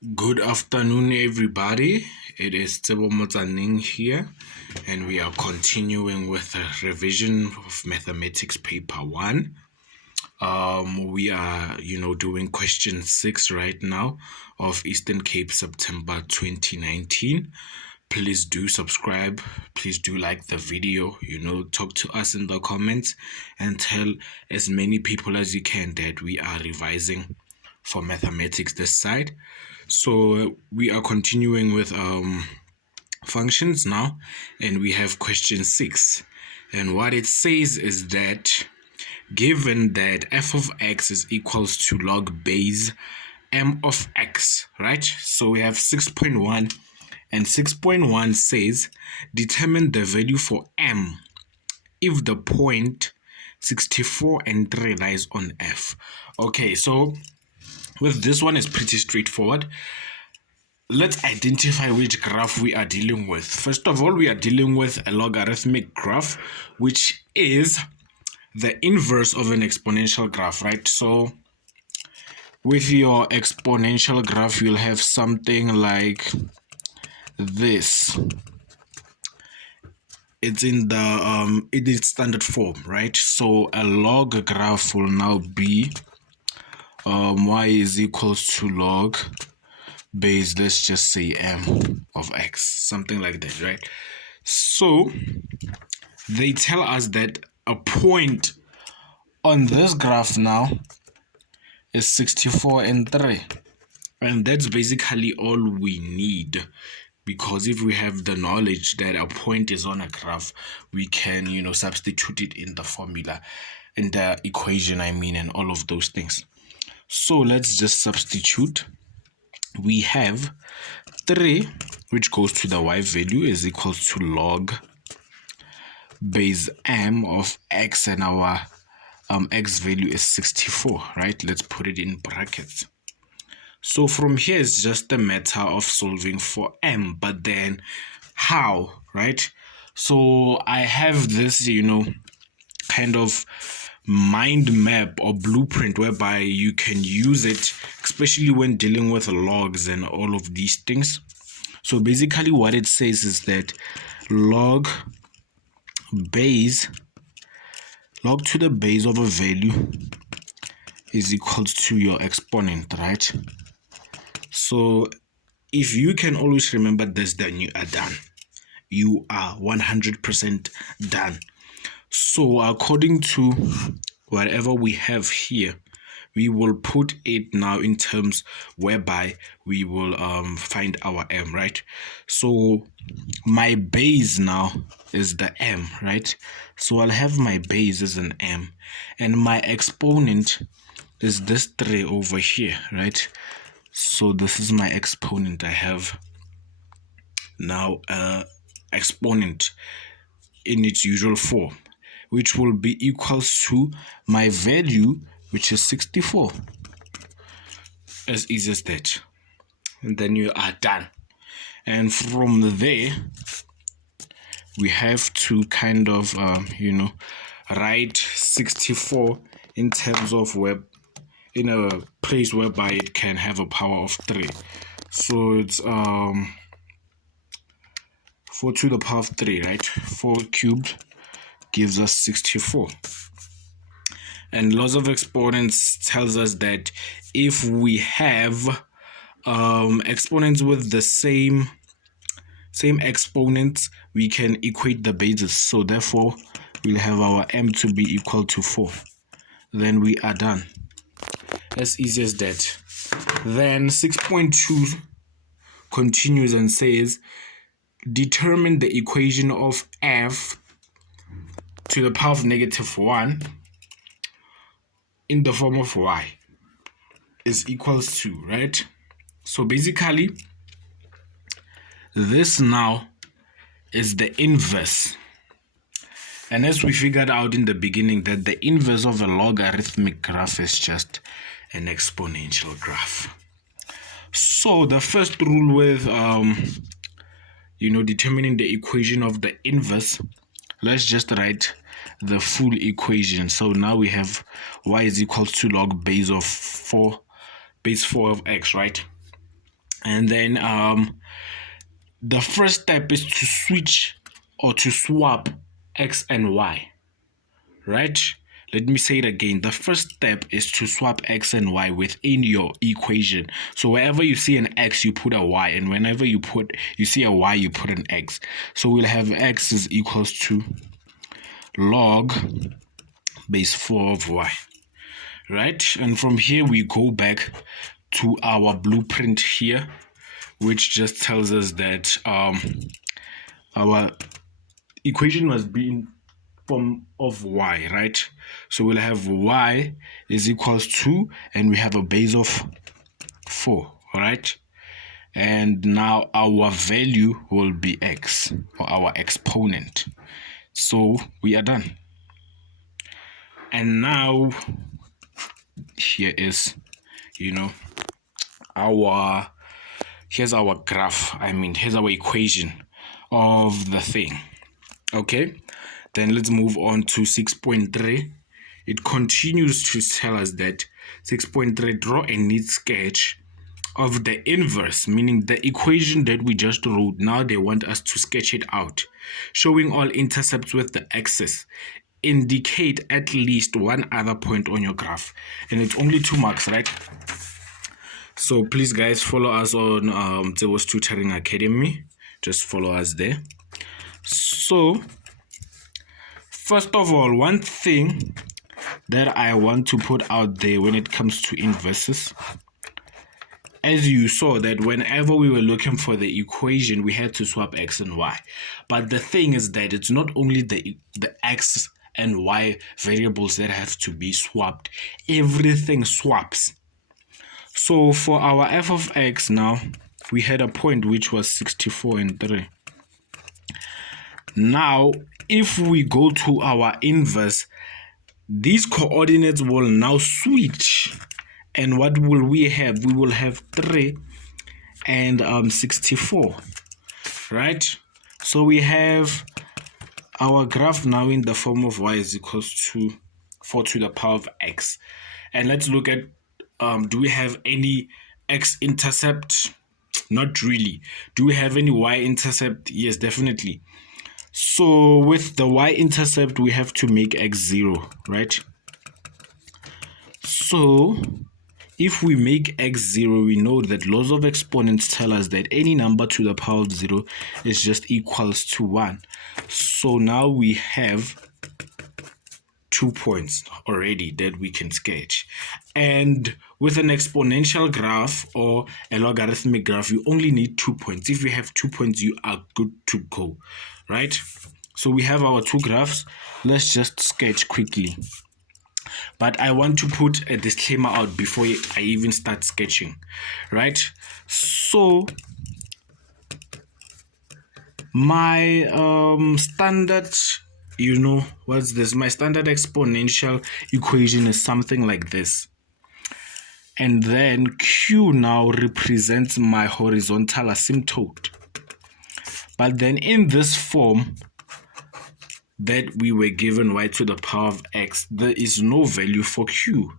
Good afternoon, everybody. It is Tsebo here, and we are continuing with a revision of mathematics paper 1. We are, doing question 6 right now of Eastern Cape, September 2019. Please do subscribe. Please do like the video. Talk to us in the comments and tell as many people as you can that we are revising for mathematics this side. So we are continuing with functions now, and we have question 6. And what it says is that given that f of x is equals to log base m of x, right? So we have 6.1, and 6.1 says determine the value for m if the point 64 and 3 lies on f. Okay, so with this one, it's pretty straightforward. Let's identify which graph we are dealing with. First of all, we are dealing with a logarithmic graph, which is the inverse of an exponential graph, right? So with your exponential graph, you'll have something like this. It's in the it is standard form, right? So a log graph will now be y is equals to log base, let's just say m of x, something like that, right? So they tell us that a point on this graph now is 64 and 3, and that's basically all we need, because if we have the knowledge that a point is on a graph, we can substitute it in the formula, in the equation, and all of those things. So let's just substitute. We have 3, which goes to the y value, is equals to log base m of x, and our x value is 64, right? Let's put it in brackets. So from here, it's just a matter of solving for m, but then how, right? So I have this, kind of mind map or blueprint whereby you can use it, especially when dealing with logs and all of these things. So basically what it says is that log to the base of a value is equal to your exponent, right? So if you can always remember this, then you are done. You are 100% done. So according to whatever we have here, we will put it now in terms whereby we will find our m, right? So my base now is the m, right? So I'll have my base as an m, and my exponent is this 3 over here, right? So this is my exponent. I have now exponent in its usual form, which will be equals to my value, which is 64. As easy as that. And then you are done. And from there, we have to kind of, write 64 in terms of in a place whereby it can have a power of 3. So it's 4 to the power of 3, right? 4 cubed gives us 64. And laws of exponents tells us that if we have exponents with the same exponents, we can equate the bases. So therefore, we'll have our m to be equal to 4. Then we are done. As easy as that. Then 6.2 continues and says, determine the equation of f to the power of -1 in the form of y is equals to, right? So basically, this now is the inverse. And as we figured out in the beginning, that the inverse of a logarithmic graph is just an exponential graph. So the first rule with determining the equation of the inverse, let's just write the full equation. So now we have y is equals to log base 4 of x, right? And then the first step is to switch or to swap x and y, right? Let me say it again. The first step is to swap x and y within your equation. So wherever you see an x, you put a y, and whenever you see a y, you put an x. So we'll have x is equals to log base 4 of y, right? And from here we go back to our blueprint here, which just tells us that our equation must be in form of y, right? So we'll have y is equals to, and we have a base of 4, right? And now our value will be x, or our exponent. So we are done. And now here is, here's our graph. Here's our equation of the thing. Okay, then let's move on to 6.3. It continues to tell us that 6.3, draw a neat sketch of the inverse, meaning the equation that we just wrote. Now they want us to sketch it out, showing all intercepts with the axis. Indicate at least one other point on your graph, and it's only 2 marks, right? So please, guys, follow us on Tsebo's Tutoring Academy. Just follow us there. So first of all, one thing that I want to put out there when it comes to inverses, as you saw that whenever we were looking for the equation, we had to swap x and y. But the thing is that it's not only the x and y variables that have to be swapped. Everything swaps. So for our f of x now, we had a point which was 64 and 3. Now, if we go to our inverse, these coordinates will now switch. And what will we have? We will have 3 and 64, right? So we have our graph now in the form of y is equals to 4 to the power of x. And let's look at, do we have any x-intercept? Not really. Do we have any y-intercept? Yes, definitely. So with the y-intercept, we have to make x 0, right? So if we make x 0, we know that laws of exponents tell us that any number to the power of 0 is just equals to 1. So now we have 2 points already that we can sketch. And with an exponential graph or a logarithmic graph, you only need 2 points. If you have 2 points, you are good to go, right? So we have our 2 graphs. Let's just sketch quickly. But I want to put a disclaimer out before I even start sketching, right? So my standard, what's this? My standard exponential equation is something like this. And then Q now represents my horizontal asymptote. But then in this form that we were given y to the power of x, there is no value for Q.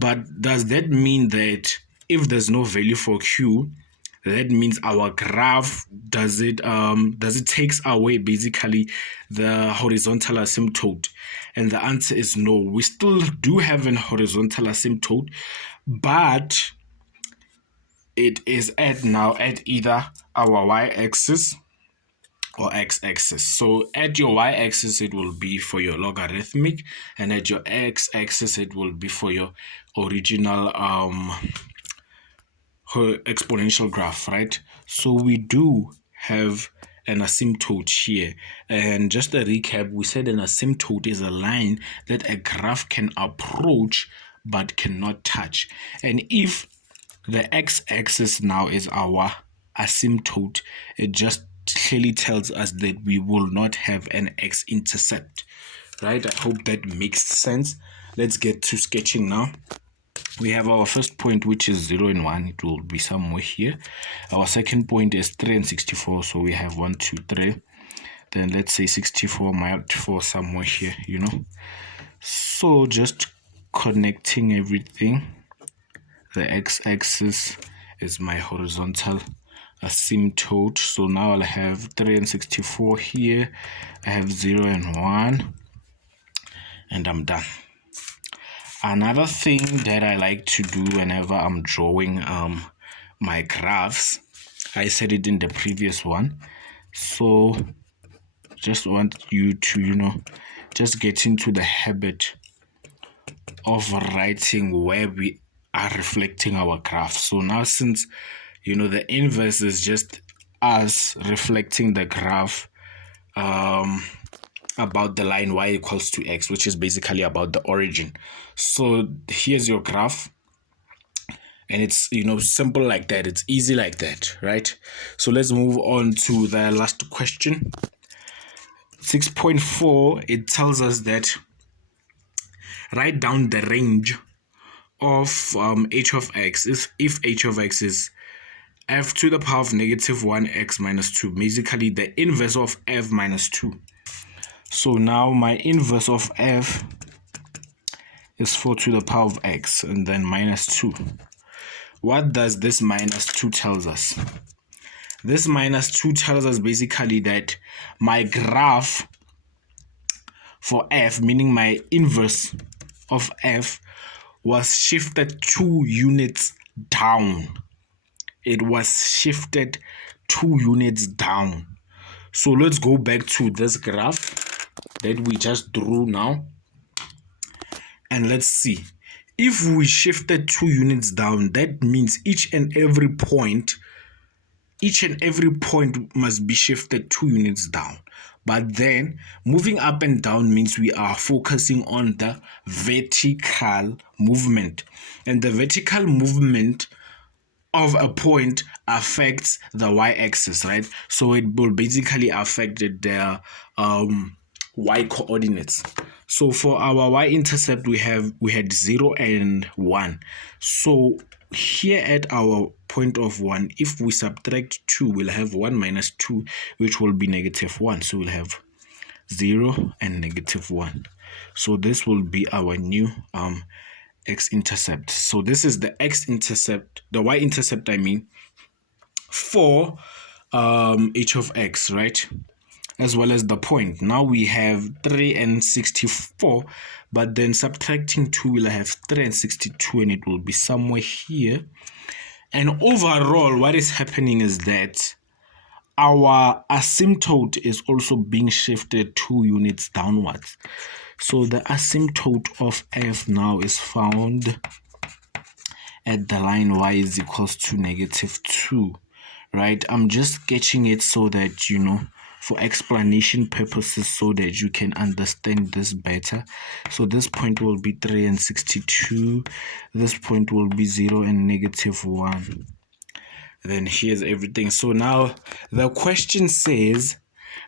But does that mean that if there's no value for Q, that means our graph does it takes away basically the horizontal asymptote? And the answer is no. We still do have an horizontal asymptote, but it is at either our y-axis or x-axis. So at your y-axis it will be for your logarithmic, and at your x-axis it will be for your original exponential graph, right? So we do have an asymptote here. And just a recap, we said an asymptote is a line that a graph can approach but cannot touch. And if the x-axis now is our asymptote, it just clearly tells us that we will not have an x-intercept, right? I hope that makes sense. Let's get to sketching now. We have our first point, which is 0 and 1. It will be somewhere here. Our second point is 3 and 64. So we have 1, 2, 3. Then let's say 64 might fall somewhere here, So just connecting everything, the x-axis is my horizontal asymptote. So now I'll have 3 and 64 here. I have 0 and 1, and I'm done. Another thing that I like to do whenever I'm drawing my graphs, I said it in the previous one, so just want you to just get into the habit of writing where we are reflecting our graph. So now, since the inverse is just us reflecting the graph about the line y equals to x, which is basically about the origin. So here's your graph, and it's simple like that. It's easy like that, right? So let's move on to the last question. 6.4, it tells us that write down the range of h of x if h of x is f to the power of negative 1x minus 2, basically the inverse of f minus 2. So now my inverse of f is 4 to the power of x and then minus 2. What does this minus 2 tells us? This minus 2 tells us basically that my graph for f, meaning my inverse of f, was shifted 2 units down. It was shifted 2 units down. So let's go back to this graph that we just drew now, and let's see. If we shifted 2 units down, that means each and every point must be shifted 2 units down. But then moving up and down means we are focusing on the vertical movement, and the vertical movement of a point affects the y-axis, right? So it will basically affect the y coordinates. So for our y-intercept, we had 0 and 1. So here at our point of 1, if we subtract 2, we'll have 1 minus 2, which will be negative 1. So we'll have 0 and negative 1. So this will be our new x-intercept. So this is the x-intercept, the y-intercept, I mean, for h of x, right? As well as the point. Now we have 3 and 64, but then subtracting 2, we'll have 3 and 62, and it will be somewhere here. And overall, what is happening is that our asymptote is also being shifted 2 units downwards. So the asymptote of f now is found at the line y is equals to negative 2, right? I'm just sketching it so that, for explanation purposes, so that you can understand this better. So this point will be 3 and 62. This point will be 0 and negative 1. Then here's everything. So now the question says,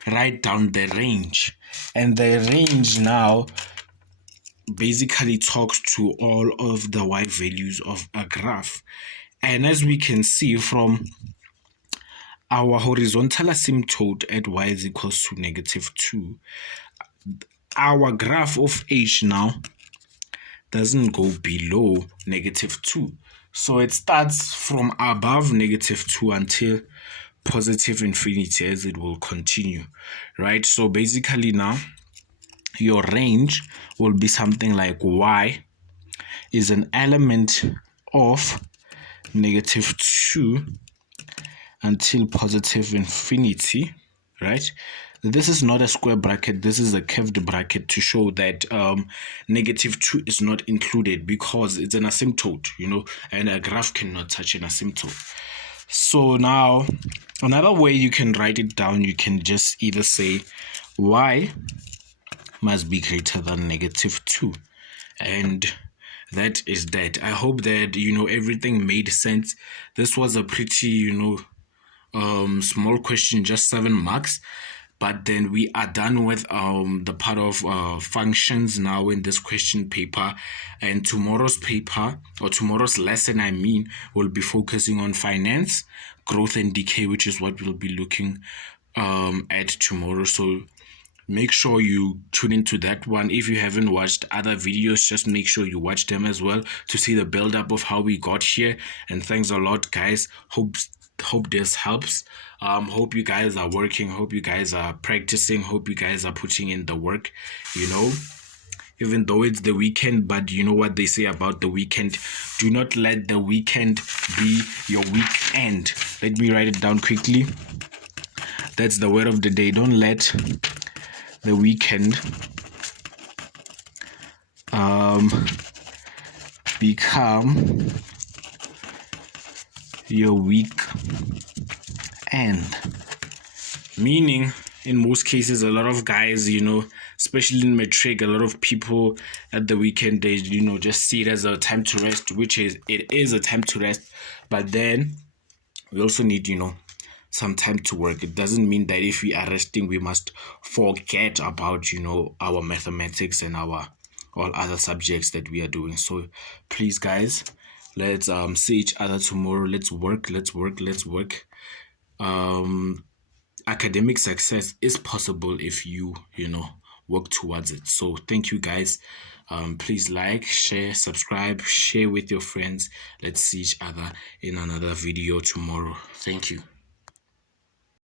write down the range. And the range now basically talks to all of the y values of a graph. And as we can see from our horizontal asymptote at y is equals to negative 2, our graph of h now doesn't go below negative 2. So it starts from above negative 2 until positive infinity, as it will continue, right? So basically now your range will be something like y is an element of negative 2 until positive infinity, right? This is not a square bracket, this is a curved bracket to show that negative 2 is not included because it's an asymptote, and a graph cannot touch an asymptote. So now, another way you can write it down, you can just either say y must be greater than negative 2. And that is that. I hope that, everything made sense. This was a pretty, small question, just 7 marks. But then we are done with the part of functions now in this question paper. And tomorrow's paper, or tomorrow's lesson, I mean, will be focusing on finance, growth and decay, which is what we'll be looking at tomorrow. So make sure you tune into that one. If you haven't watched other videos, just make sure you watch them as well to see the build up of how we got here. And thanks a lot, guys. Hope this helps. Hope you guys are working, hope you guys are practicing, hope you guys are putting in the work, you know, even though it's the weekend. But you know what they say about the weekend: do not let the weekend be your weekend. Let me write it down quickly. That's the word of the day. Don't let the weekend become your week end. Meaning, in most cases, a lot of guys, you know, especially in matric, a lot of people at the weekend, they, you know, just see it as a time to rest, which is, it is a time to rest. But then we also need, you know, some time to work. It doesn't mean that if we are resting, we must forget about, you know, our mathematics and our all other subjects that we are doing. So please, guys, let's see each other tomorrow. Let's work. Academic success is possible if you know, work towards it. So thank you, guys. Please like, share, subscribe, share with your friends. Let's see each other in another video tomorrow. Thank you.